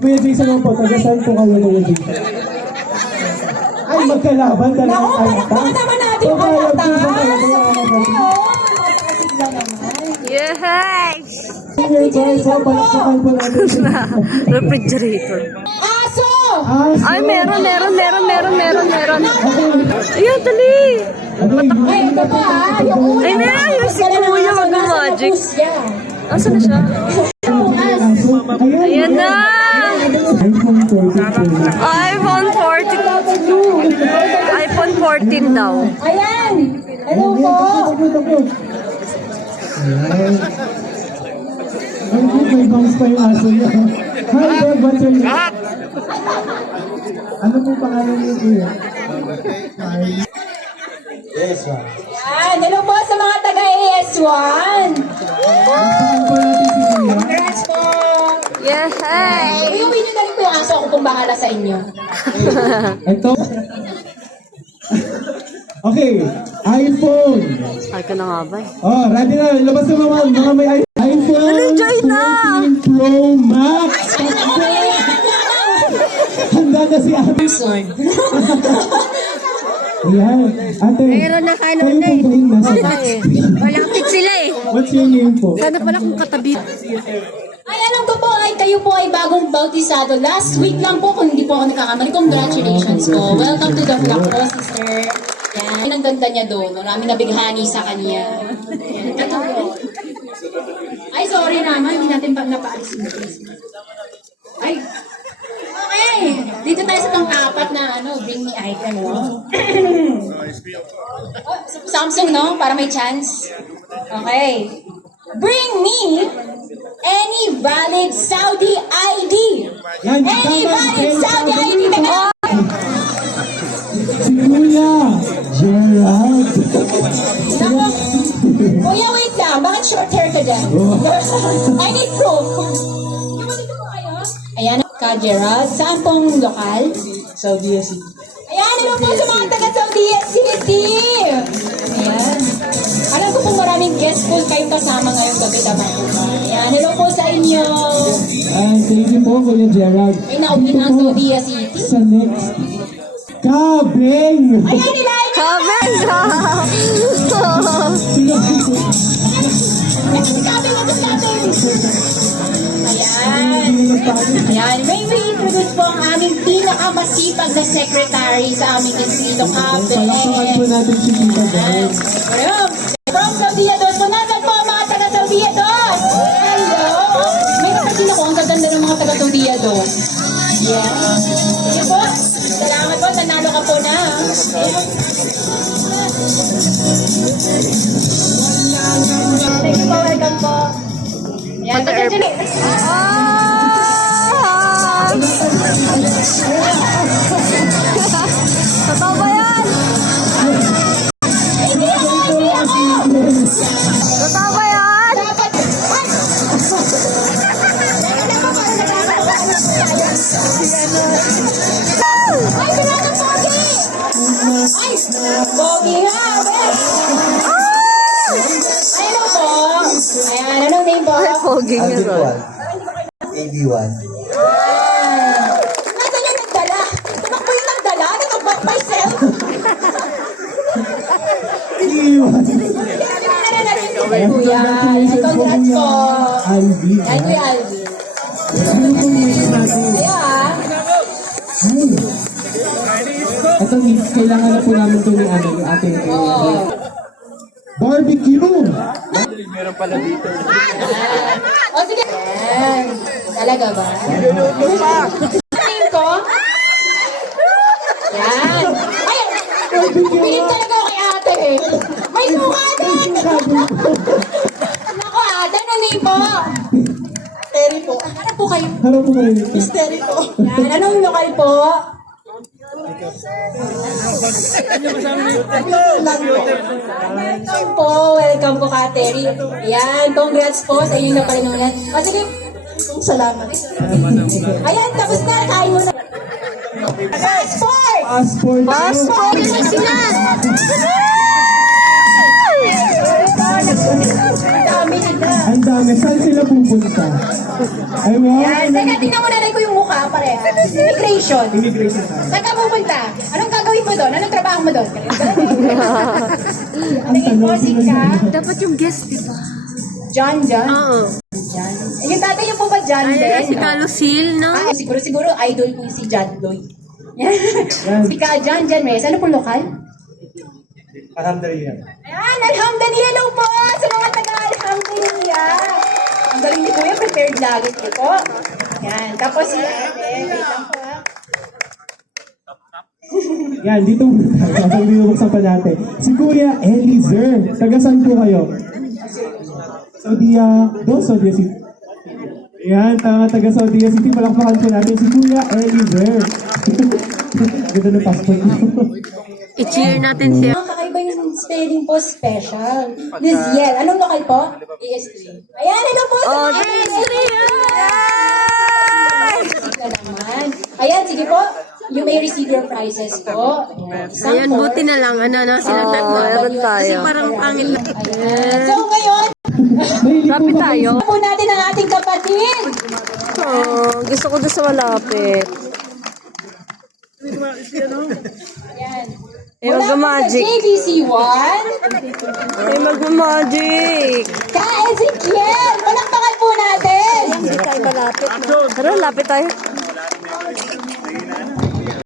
Kuya Jason lang po, taga-saan po kayo Kuya Jason? Ay, magkalaban ka lang ang alta. Baka naman natin yung alta. Yes! Refrigerator. Aso! Ay, meron. Ayun, dali. Ay, ito pa yung una. Ay, meron yung si Kuya mag-magic. Asan na siya? Ayan na! iPhone 14. iPhone 14 daw. Ayan! Hello po! Ayan. Ay, may bounce pa yung aso niya. Hi, Dad, what's your name? Ano po pangalan niyo, Kuya? Yes, ma'am. Ayan! Hello po sa mga taga-AS1! Congrats po! Yes, hi! Uyuwi niyo na rin po yung aso. Ako pong bahala sa inyo. Ito. Okay, iPhone. Ay ka na nga ba? Oh, ready na. Labas na mga may iPhone Enjoy na! 14 Pro Max. Handa na si Ate. Ayan. Ate, Meron na kayo po ba yung nasa backstage? Malapit sila eh. What's your name po? Sana pala kung katabi. Ay, alam ko po, ay kayo po ay bagong bautisado. Last week lang po, kung hindi po ako nakakamali. Congratulations po. Welcome to the vlog po, sister. Yan. Ang ganda niya doon. Maraming nabighani sa kanya. Yan. Ito po. Ay, sorry naman. Hindi natin pa napaalis yung Facebook. Ay. Okay. Dito tayo sa pang-apat na bring me item, no? Oh, Samsung, no? Para may chance. Okay. Bring me any valid Saudi ID. Yan, Any tama, valid Jay, Saudi tama. ID. Si Kuya Gerald. Kuya, wait lang. Bakit short hair ka dyan? I need proof. Ayan, ka Gerald. Saan pong lokal? Saudi City. Ayan, hello po sa mga taga Saudi City. Ayan. Alam ko po maraming guests po kayong kasama ngayong gabi naman po. Ayan, hello po sa inyo. Thank you po, Kuya Gerald. Ay, naubin ang Saudi City. Sa next. Kabeng! Ayan, nila. Kabeng! Ayan. Ayan. May introduce po ang aming pinakamasipag na secretary sa aming distrito, Palakpakan po Kabeng. natin si Tita Ayan. Beth. Ayun. From Saudi Dos po. Nasaan po ang mga taga Saudi Dos? Hello. May kapatid ako. Ang gaganda ng mga taga Saudi Dos. Yeah. Sige po. Salamat po. Nanalo ka po na. Thank you po. Welcome po. Ayan. Totoo ba yan? Totoo ba yan? Ay, pinatang pogi! Ay, pogi nga, bes! Hello po! Ayan, anong name po? Pogi niya ron. AB1. Nasaan yung nagdala? Tumakbo yung nagdala? Nag-back myself? Iwan. Ano na rin si Kuya? Congrats po! Alvi. Ay, Kuya Alvin. Ano pong next natin? Ayan. Ito, kailangan na po namin ito ni yung ating barbecue. O, sige. Ayan. Talaga ba? Name ko? Yan. Ay, pilit talaga ako kay ate eh. May suka din. Naku ate, ano name po? Terry po. Ano po kayo? Hello po kayo. Miss Terry po. Yan. Anong lokal po? Welcome po. Welcome po ka, Terry. Yan. Congrats po sa inyong napalinunan. O sige. Salamat. Ayan, tapos na. Kain mo na. Passport! Passport. Passport! Sila! Dami nila. Ang dami. Saan sila pupunta? Ay, wow. Yan. Teka, tingnan mo nanay ko yung mukha pareha. Immigration. Immigration tayo. Saan ka pupunta? Anong gagawin mo doon? Anong trabaho mo doon? Ang Nag-enforcing ka? Dapat yung guest, di ba? John. Oo. John. Eh, yung tatay niyo po ba John Ayan, si din? Kalusil, no? Ah, siguro idol ko si John Lloyd. Yan. Si Ka John Reyes. Ano pong lokal? Alhamdulillah. Ayan, Alhamdulillah hello po sa mga taga-Alhamdulillah. Ang galing ni Kuya, prepared lagi niyo po. Yan, tapos si Ate, wait lang po ha. Yan, dito muna tayo. Habang binubuksan pa natin. Si Kuya Elizer. Taga saan po kayo? Saudia. Saudia City. Yan, tama, taga Saudia City. Palakpakan po natin si Kuya Elizer. Ganda ng passport mo. I-cheer natin siya. Ang kakaiba yung spelling po special. Liziel. Anong lokal po? ES3. Ayan, hello po sa Oh, mga ES3! Ka naman. Ayan, sige po. You may receive your prizes po. Ayan, buti na lang. Ano na silang tatlo. meron Kasi parang pangit na. Ayan. So ngayon, Lapit tayo. po natin ang ating kapatid. Oh, gusto ko doon sa malapit. Ayan. Eh, Mula po sa mag-magic. JBC1, Eh, mag-magic. Ka Ezekiel. Palakpakan po natin. Hindi tayo malapit. No? Tara, lapit tayo.